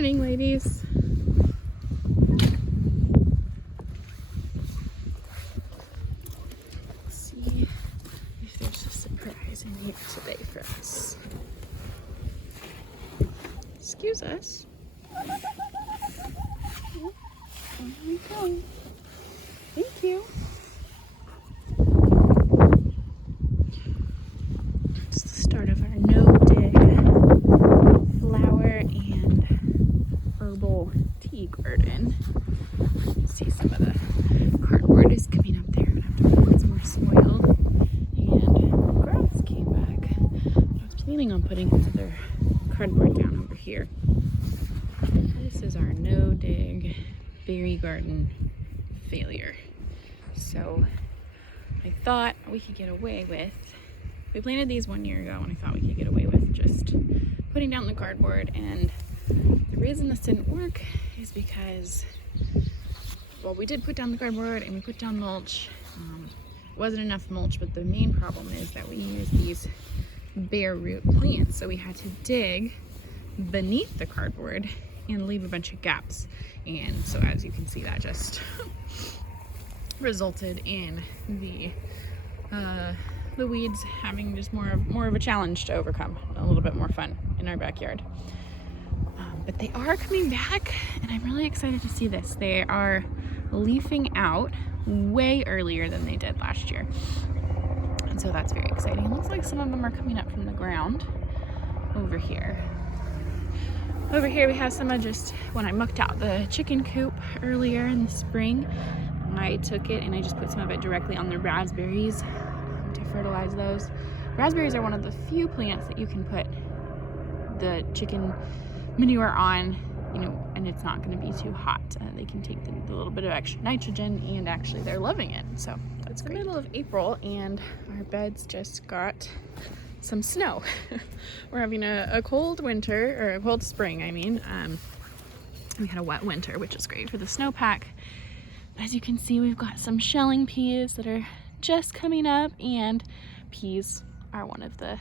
morning, ladies. Let's see if there's a surprise in here today for us. Excuse us. Oh, here we go. Thank you. It's the start of our no-dig flower and herbal tea garden. See, some of the cardboard is coming up there. I'm gonna have to put some more soil. And grass came back. I was planning on putting another cardboard down over here. This is our no-dig berry garden failure. So I thought we could get away with, we planted these 1 year ago, and I thought we could get away with just putting down the cardboard. And the reason this didn't work is because, well, we did put down the cardboard and we put down mulch. Wasn't enough mulch, but the main problem is that we use these bare root plants, so we had to dig beneath the cardboard and leave a bunch of gaps. And so as you can see, that just resulted in the weeds having just more of a challenge to overcome, a little bit more fun in our backyard. But they are coming back, and I'm really excited to see this. They are leafing out way earlier than they did last year, and so that's very exciting. It looks like some of them are coming up from the ground over here. Over here we have some of just when I mucked out the chicken coop earlier in the spring. I took it and I just put some of it directly on the raspberries to fertilize those. Raspberries are one of the few plants that you can put the chicken manure on, you know, and it's not going to be too hot. They can take the little bit of extra nitrogen, and actually they're loving it. So that's the middle of April, and our beds just got some snow. We're having a cold winter, or a cold spring, I mean. We had a wet winter, which is great for the snowpack. As you can see, we've got some shelling peas that are just coming up, and peas are one of the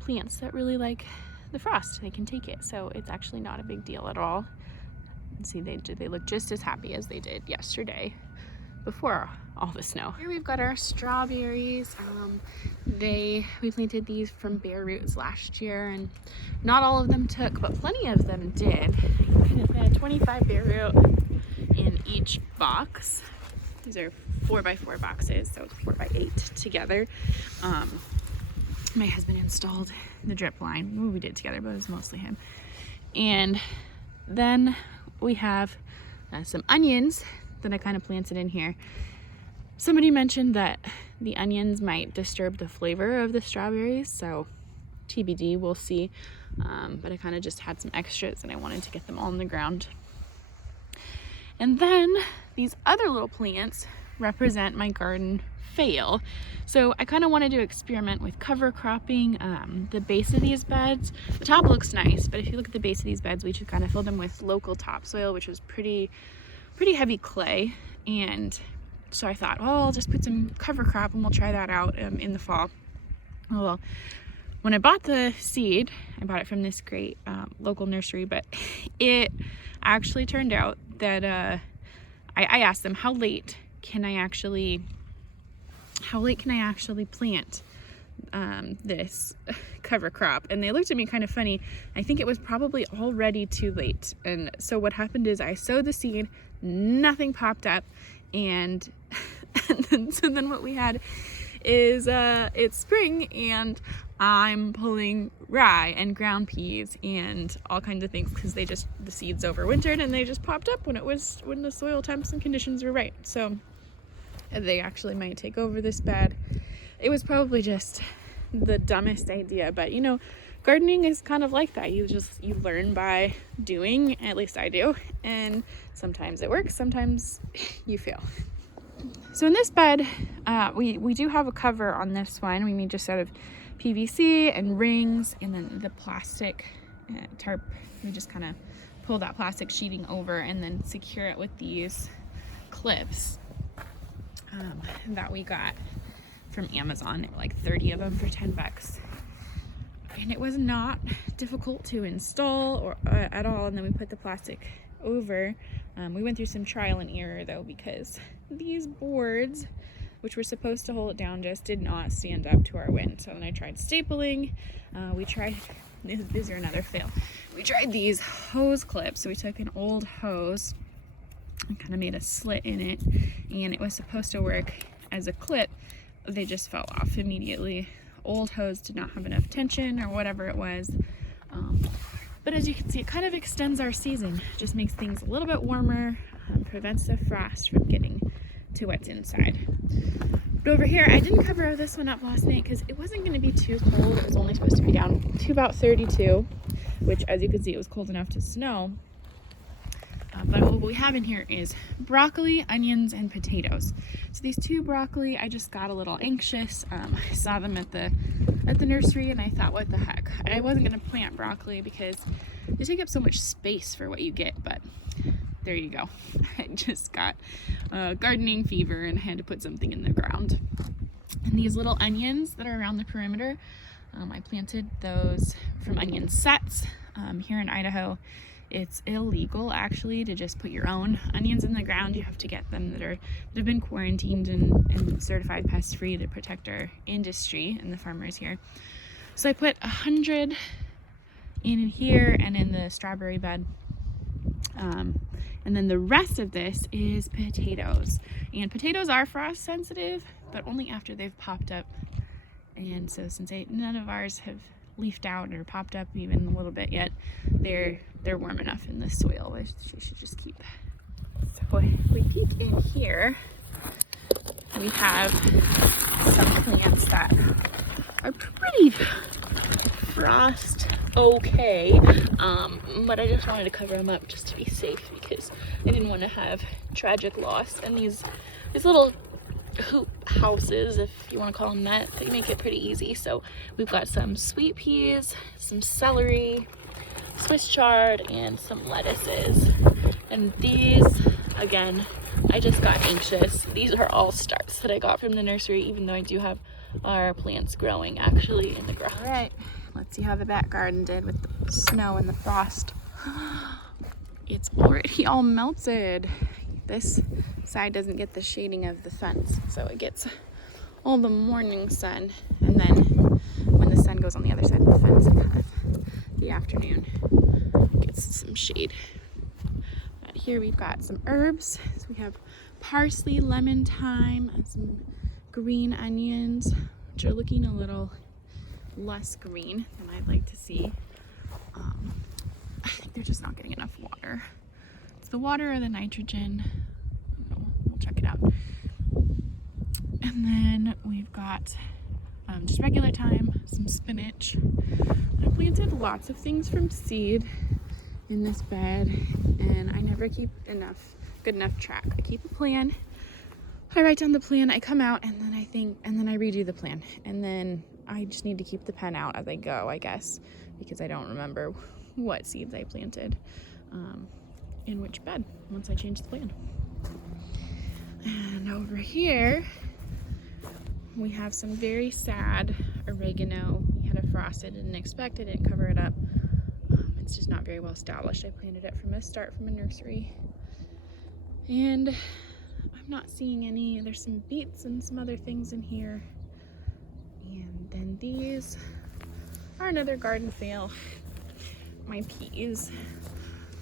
plants that really like the frost. They can take it, so it's actually not a big deal at all. And see, they look just as happy as they did yesterday before all the snow. Here we've got our strawberries. We planted these from bare roots last year, and not all of them took, but plenty of them did. I had 25 bare root in each box. These are 4x4 boxes, so it's 4x8 together. My husband installed the drip line. Well, we did it together, but it was mostly him. And then we have some onions that I kind of planted in here. Somebody mentioned that the onions might disturb the flavor of the strawberries, so TBD, we'll see. But I kind of just had some extras and I wanted to get them all in the ground. And then these other little plants represent my garden fail. So I kind of wanted to experiment with cover cropping the base of these beds. The top looks nice, but if you look at the base of these beds, we just kind of filled them with local topsoil, which was pretty heavy clay. And so I thought, well, I'll just put some cover crop and we'll try that out in the fall. Well, when I bought the seed, I bought it from this great local nursery, but it actually turned out that I asked them, how late can I actually plant this cover crop? And they looked at me kind of funny. I think it was probably already too late. And so what happened is I sowed the seed, nothing popped up, and so then what we had is it's spring, and I'm pulling rye and ground peas and all kinds of things because the seeds overwintered and they just popped up when the soil temps and conditions were right. So they actually might take over this bed. It was probably just the dumbest idea, but you know, gardening is kind of like that. You learn by doing, at least I do, and sometimes it works, sometimes you fail. So in this bed, we do have a cover on this one. We made just out of PVC and rings, and then the plastic tarp. We just kind of pull that plastic sheeting over and then secure it with these clips that we got from Amazon. Like 30 of them for $10. And it was not difficult to install or at all. And then we put the plastic over. We went through some trial and error though, because these boards, which were supposed to hold it down, just did not stand up to our wind. So then I tried stapling. We tried, these are another fail. We tried these hose clips. So we took an old hose and kind of made a slit in it, and it was supposed to work as a clip. They just fell off immediately. Old hose did not have enough tension or whatever it was. But as you can see, it kind of extends our season. Just makes things a little bit warmer, prevents the frost from getting to what's inside. But over here, I didn't cover this one up last night because it wasn't going to be too cold. It was only supposed to be down to about 32, which, as you can see, it was cold enough to snow. But what we have in here is broccoli, onions, and potatoes. So these two broccoli, I just got a little anxious. I saw them at the nursery, and I thought, what the heck? I wasn't going to plant broccoli because they take up so much space for what you get, but there you go. I just got gardening fever and had to put something in the ground. And these little onions that are around the perimeter, I planted those from onion sets. Here in Idaho, it's illegal actually to just put your own onions in the ground. You have to get them that have been quarantined and certified pest-free to protect our industry and the farmers here. So I put 100 in here and in the strawberry bed. And then the rest of this is potatoes. And potatoes are frost sensitive, but only after they've popped up. And so since none of ours have leafed out or popped up even a little bit yet, they're warm enough in the soil. We should just keep. So if we peek in here, we have some plants that are pretty frost okay, but I just wanted to cover them up just to be safe because I didn't want to have tragic loss. And these little hoop houses, if you want to call them that, they make it pretty easy. So we've got some sweet peas, some celery, Swiss chard, and some lettuces. And these, again, I just got anxious. These are all starts that I got from the nursery, even though I do have our plants growing actually in the garage. All right, let's see how the back garden did with the snow and the frost. It's already all melted. This side doesn't get the shading of the fence, so it gets all the morning sun, and then when the sun goes on the other side of the fence, kind of the afternoon gets some shade. But here we've got some herbs. So we have parsley, lemon thyme, and some green onions, which are looking a little less green than I'd like to see. I think they're just not getting enough water. It's the water or the nitrogen. We'll check it out. And then we've got just regular thyme, some spinach. I planted lots of things from seed in this bed, and I never keep good enough track. I keep a plan. I write down the plan, I come out, and then I redo the plan. And then I just need to keep the pen out as I go, I guess, because I don't remember what seeds I planted in which bed once I change the plan. And over here, we have some very sad oregano. We had a frost. I didn't expect it, didn't cover it up. It's just not very well established. I planted it from a nursery. And I'm not seeing any. There's some beets and some other things in here. And then these are another garden fail. My peas.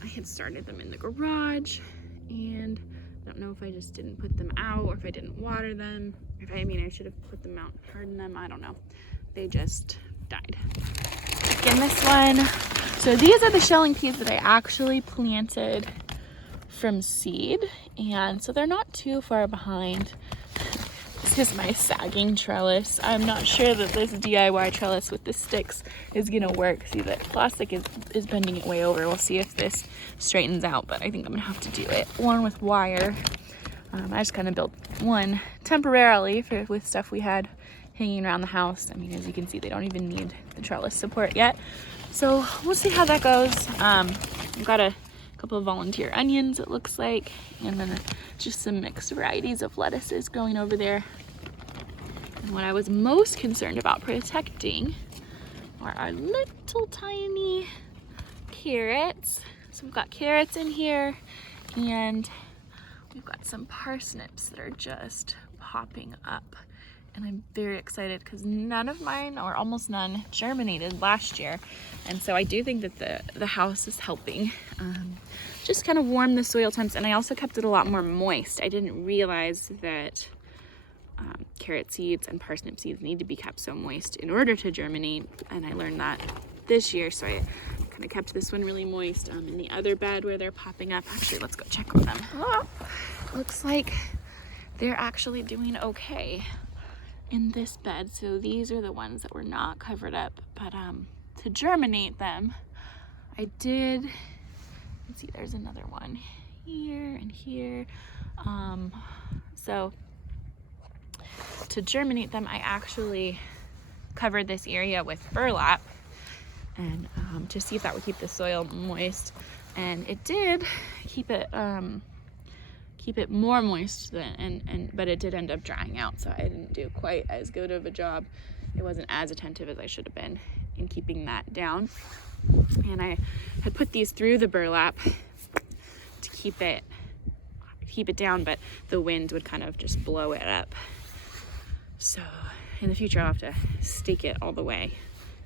I had started them in the garage, and I don't know if I just didn't put them out or if I didn't water them. I should have put them out, hardened them. I don't know. They just died. Again, this one. So these are the shelling peas that I actually planted from seed, and so they're not too far behind. This is my sagging trellis. I'm not sure that this DIY trellis with the sticks is gonna work. See, that plastic is bending it way over. We'll see if this straightens out, but I think I'm gonna have to do it. One with wire. I just kind of built one temporarily with stuff we had hanging around the house. As you can see, they don't even need the trellis support yet. So we'll see how that goes. I've got a couple of volunteer onions, it looks like, and then just some mixed varieties of lettuces growing over there. And what I was most concerned about protecting are our little tiny carrots. So we've got carrots in here, and we've got some parsnips that are just popping up. And I'm very excited because none of mine, or almost none, germinated last year. And so I do think that the house is helping just kind of warm the soil temps. And I also kept it a lot more moist. I didn't realize that carrot seeds and parsnip seeds need to be kept so moist in order to germinate. And I learned that this year. So I kind of kept this one really moist. In the other bed where they're popping up, actually, let's go check on them. Oh, looks like they're actually doing okay in this bed. So these are the ones that were not covered up, but to germinate them, I did, let's see, there's another one here and here. So to germinate them, I actually covered this area with burlap, and to see if that would keep the soil moist, and it did keep it more moist but it did end up drying out, so I didn't do quite as good of a job. It wasn't as attentive as I should have been in keeping that down. And I had put these through the burlap to keep it down, but the wind would kind of just blow it up. So in the future I'll have to stake it all the way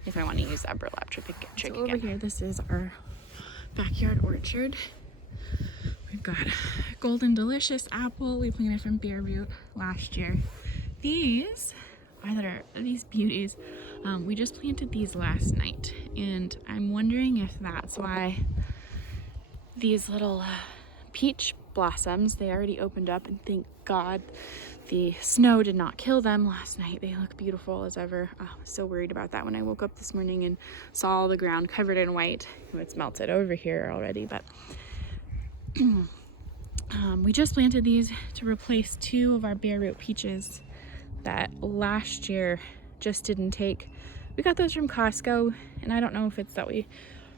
if I want to use that burlap trick again. Over here, this is our backyard orchard. We've got Golden Delicious apple we planted from bare root last year. These beauties. We just planted these last night, and I'm wondering if that's why these little peach blossoms, they already opened up, and thank God the snow did not kill them last night. They look beautiful as ever. I was so worried about that when I woke up this morning and saw all the ground covered in white. It's melted over here already, but we just planted these to replace 2 of our bare root peaches that last year just didn't take. We got those from Costco, and I don't know if it's that we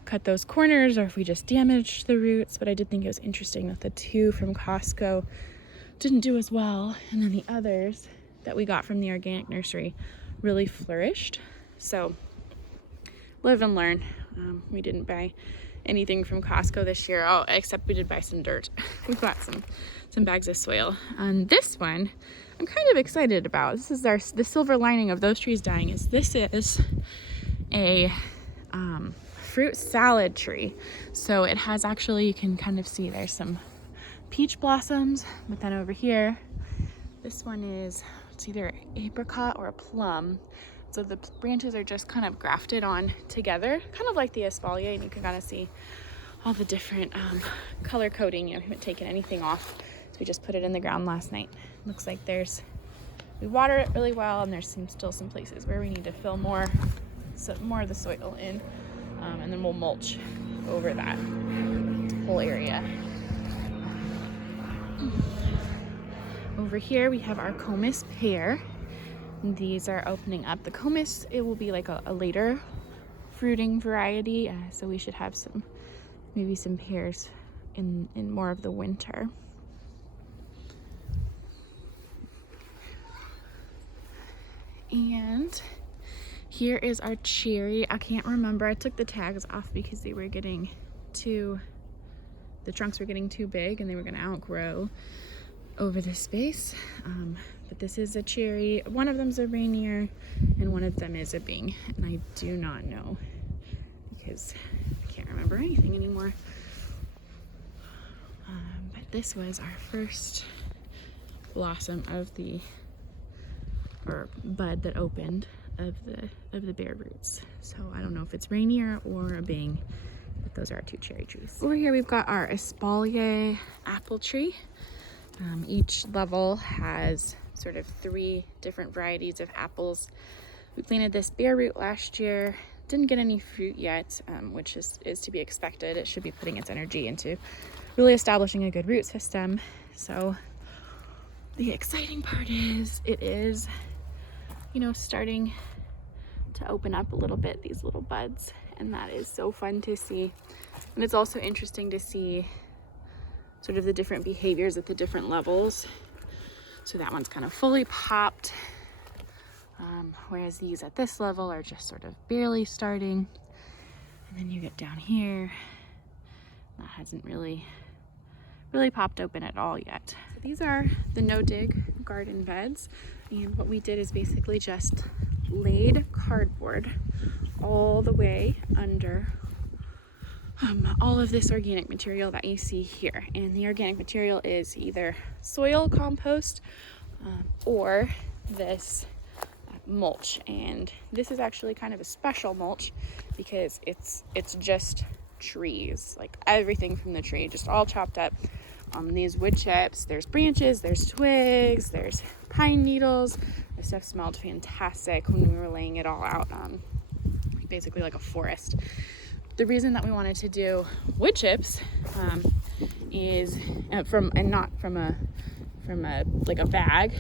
cut those corners or if we just damaged the roots, but I did think it was interesting that the 2 from Costco didn't do as well, and then the others that we got from the organic nursery really flourished. So live and learn. We didn't buy anything from Costco this year, except we did buy some dirt. We got some bags of soil. And this one I'm kind of excited about. This is the silver lining of those trees dying is this is a fruit salad tree. So it has actually, you can kind of see there's some peach blossoms, but then over here, this one is, it's either apricot or a plum. So the branches are just kind of grafted on together, kind of like the espalier, and you can kind of see all the different color coding. We haven't taken anything off, so we just put it in the ground last night. Looks like we water it really well, and there's still some places where we need to fill more of the soil in, and then we'll mulch over that whole area. Over here we have our Comus pear. These are opening up. The Comus, it will be like a later fruiting variety, so we should have maybe some pears in more of the winter. And here is our cherry. I can't remember. I took the tags off because they were the trunks were getting too big and they were going to outgrow over the space. But this is a cherry. One of them is a Rainier and one of them is a Bing. And I do not know because I can't remember anything anymore. But this was our first blossom or bud that opened of the bare roots. So I don't know if it's Rainier or a Bing, but those are our 2 cherry trees. Over here we've got our espalier apple tree. Each level has sort of 3 different varieties of apples. We planted this bare root last year, didn't get any fruit yet, which is to be expected. It should be putting its energy into really establishing a good root system. So the exciting part is it is, starting to open up a little bit, these little buds, and that is so fun to see. And it's also interesting to see sort of the different behaviors at the different levels. So that one's kind of fully popped. whereas these at this level are just sort of barely starting. And then you get down here, that hasn't really popped open at all yet. So these are the no-dig garden beds, and what we did is basically just laid cardboard all the way under all of this organic material that you see here. And the organic material is either soil compost or this mulch. And this is actually kind of a special mulch because it's just trees, like everything from the tree, just all chopped up. These wood chips, there's branches, there's twigs, there's pine needles. This stuff smelled fantastic when we were laying it all out, basically like a forest. The reason that we wanted to do wood chips is not from a like a bag,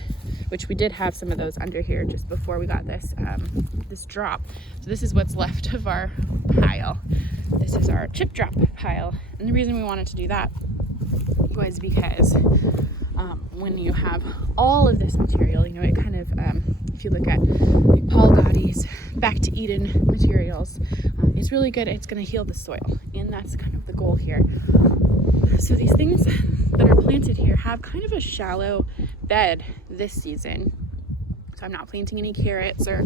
which we did have some of those under here just before we got this this drop. So this is what's left of our pile. This is our chip drop pile, and the reason we wanted to do that was because when you have all of this material, you know, it kind of if you look at like Paul Gotti's Back to Eden materials, it's really good. It's going to heal the soil, and that's kind of the goal here. So these things that are planted here have kind of a shallow bed this season. So I'm not planting any carrots or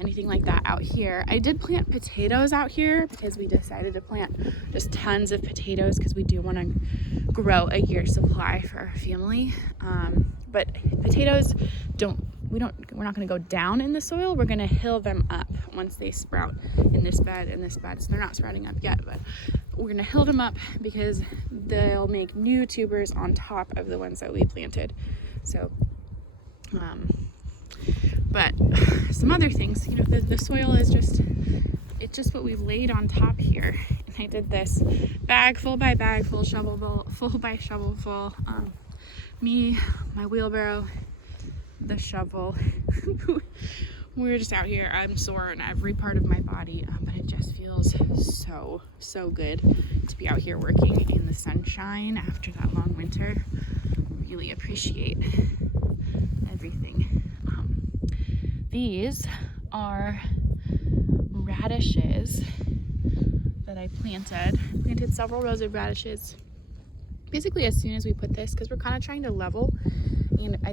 anything like that out here. I did plant potatoes out here because we decided to plant just tons of potatoes because we do want to grow a year's supply for our family. But potatoes we're not going to go down in the soil. We're going to hill them up once they sprout in this bed and this bed. So they're not sprouting up yet, but we're going to hill them up because they'll make new tubers on top of the ones that we planted. So, but some other things, you know, the soil is just what we've laid on top here. And I did this bag full by bag full, shovel full by shovel full. Me, my wheelbarrow, the shovel. We were just out here. I'm sore in every part of my body, but it just feels so good to be out here working in the sunshine after that long winter. Really appreciate everything. These are radishes that I planted several rows of radishes basically as soon as we put this, because we're kind of trying to level, and I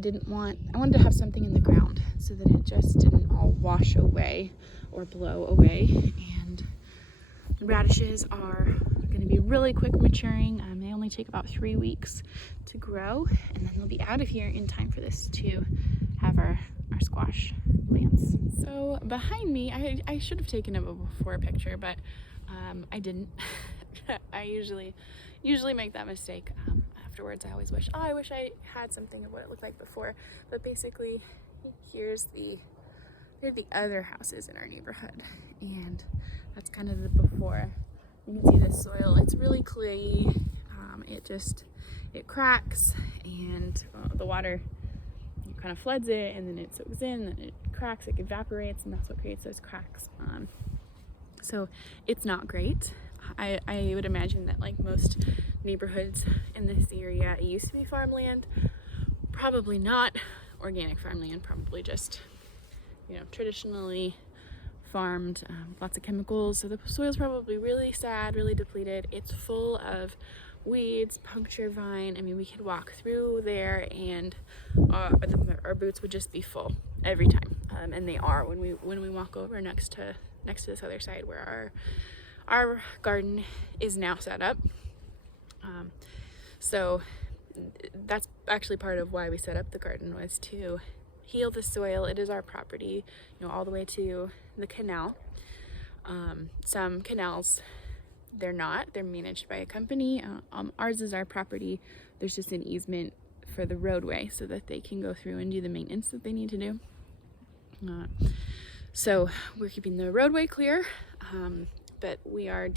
wanted to have something in the ground so that it just didn't all wash away or blow away. And the radishes are going to be really quick maturing. They only take about 3 weeks to grow, and then they'll be out of here in time for this to have our squash plants. So behind me, I should have taken a before picture, but I didn't. I usually make that mistake. Afterwards, I always wish I had something of what it looked like before. But basically, here's the other houses in our neighborhood, and that's kind of the before. You can see the soil; it's really clayey. It cracks, and the water kind of floods it, and then it soaks in, and it cracks, it evaporates, and that's what creates those cracks. So it's not great. I would imagine that, like most neighborhoods in this area, it used to be farmland. Probably not organic farmland, probably just, you know, traditionally farmed, lots of chemicals. So the soil's probably really sad, really depleted. It's full of weeds, puncture vine. I mean, we could walk through there and our boots would just be full every time. And they are when we walk over next to this other side where our garden is now set up. So that's actually part of why we set up the garden, was to heal the soil. It is our property, you know, all the way to the canal. Some canals, they're managed by a company. Ours is our property. There's just an easement for the roadway so that they can go through and do the maintenance that they need to do. So we're keeping the roadway clear, but we're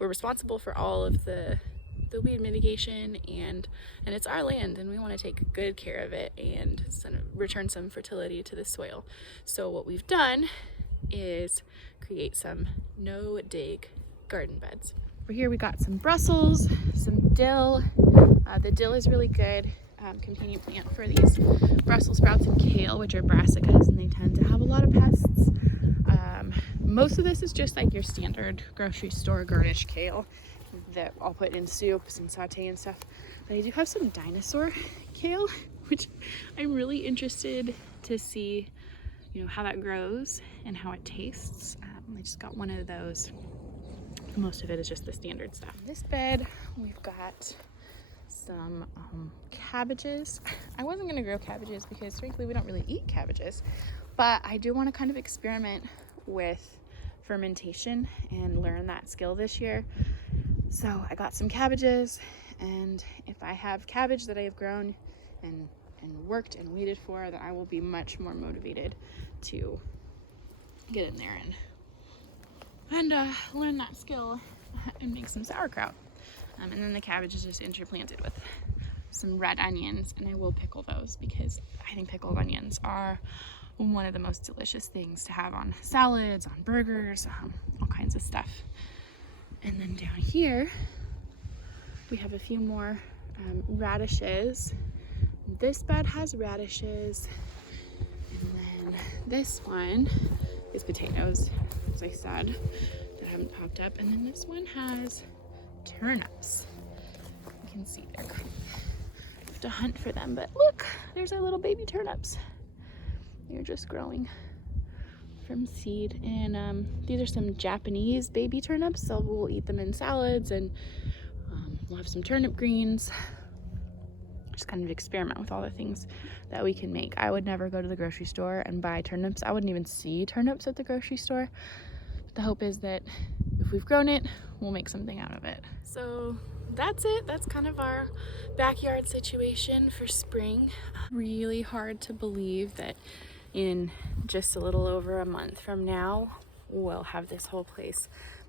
responsible for all of the weed mitigation, and it's our land, and we want to take good care of it and return some fertility to the soil. So what we've done is create some no-dig garden beds. Over here we got some Brussels, some dill. The dill is really good. companion plant for these Brussels sprouts and kale, which are brassicas, and they tend to have a lot of pests. Most of this is just like your standard grocery store garnish kale that I'll put in soups and saute and stuff. But I do have some dinosaur kale, which I'm really interested to see, you know, how that grows and how it tastes. I just got one of those. Most of it is just the standard stuff. In this bed, we've got some cabbages. I wasn't gonna grow cabbages because frankly, we don't really eat cabbages, but I do want to kind of experiment with fermentation and learn that skill this year. So I got some cabbages, and if I have cabbage that I have grown and worked and waited for, then I will be much more motivated to get in there and learn that skill and make some sauerkraut. And then the cabbage is just interplanted with some red onions, and I will pickle those because I think pickled onions are one of the most delicious things to have on salads, on burgers, all kinds of stuff. And then down here, we have a few more radishes. This bed has radishes, and then this one is potatoes, as I said, that haven't popped up. And then this one has turnips. You can see they're I have to hunt for them, but look, there's our little baby turnips. They're just growing from seed, and these are some Japanese baby turnips, so we'll eat them in salads, and we'll have some turnip greens. Just kind of experiment with all the things that we can make. I would never go to the grocery store and buy turnips. I wouldn't even see turnips at the grocery store. But the hope is that if we've grown it, we'll make something out of it. So that's it. That's kind of our backyard situation for spring. Really hard to believe that in just a little over a month from now, we'll have this whole place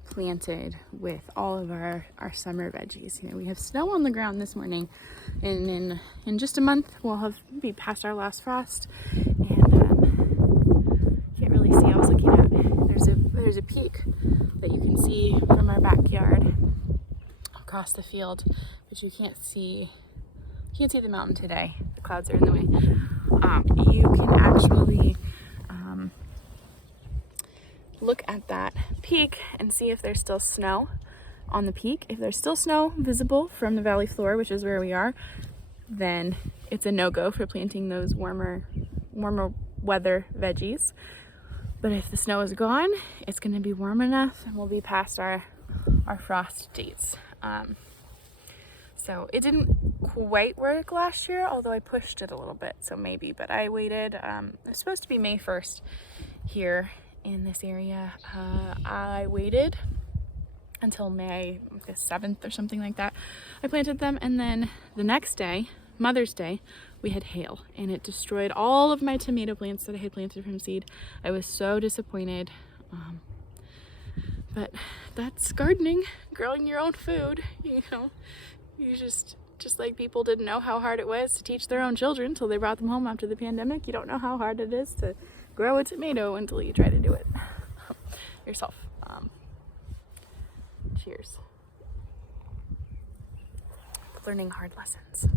planted with all of our summer veggies. You know, we have snow on the ground this morning, and in just a month we'll be past our last frost. And can't really see. I was looking at there's a peak that you can see from our backyard across the field, but you can't see the mountain today. The clouds are in the way. You can actually look at that peak and see if there's still snow on the peak. If there's still snow visible from the valley floor, which is where we are, then it's a no-go for planting those warmer weather veggies. But if the snow is gone, it's going to be warm enough and we'll be past our frost dates. So it didn't quite work last year, although I pushed it a little bit, so maybe. But I waited. It's supposed to be May 1st here in this area. I waited until May 7th or something like that. I planted them, and then the next day, Mother's Day, we had hail, and it destroyed all of my tomato plants that I had planted from seed. I was so disappointed. But that's gardening, growing your own food, you know. You just like people didn't know how hard it was to teach their own children until they brought them home after the pandemic. You don't know how hard it is to grow a tomato until you try to do it yourself. Cheers. Learning hard lessons.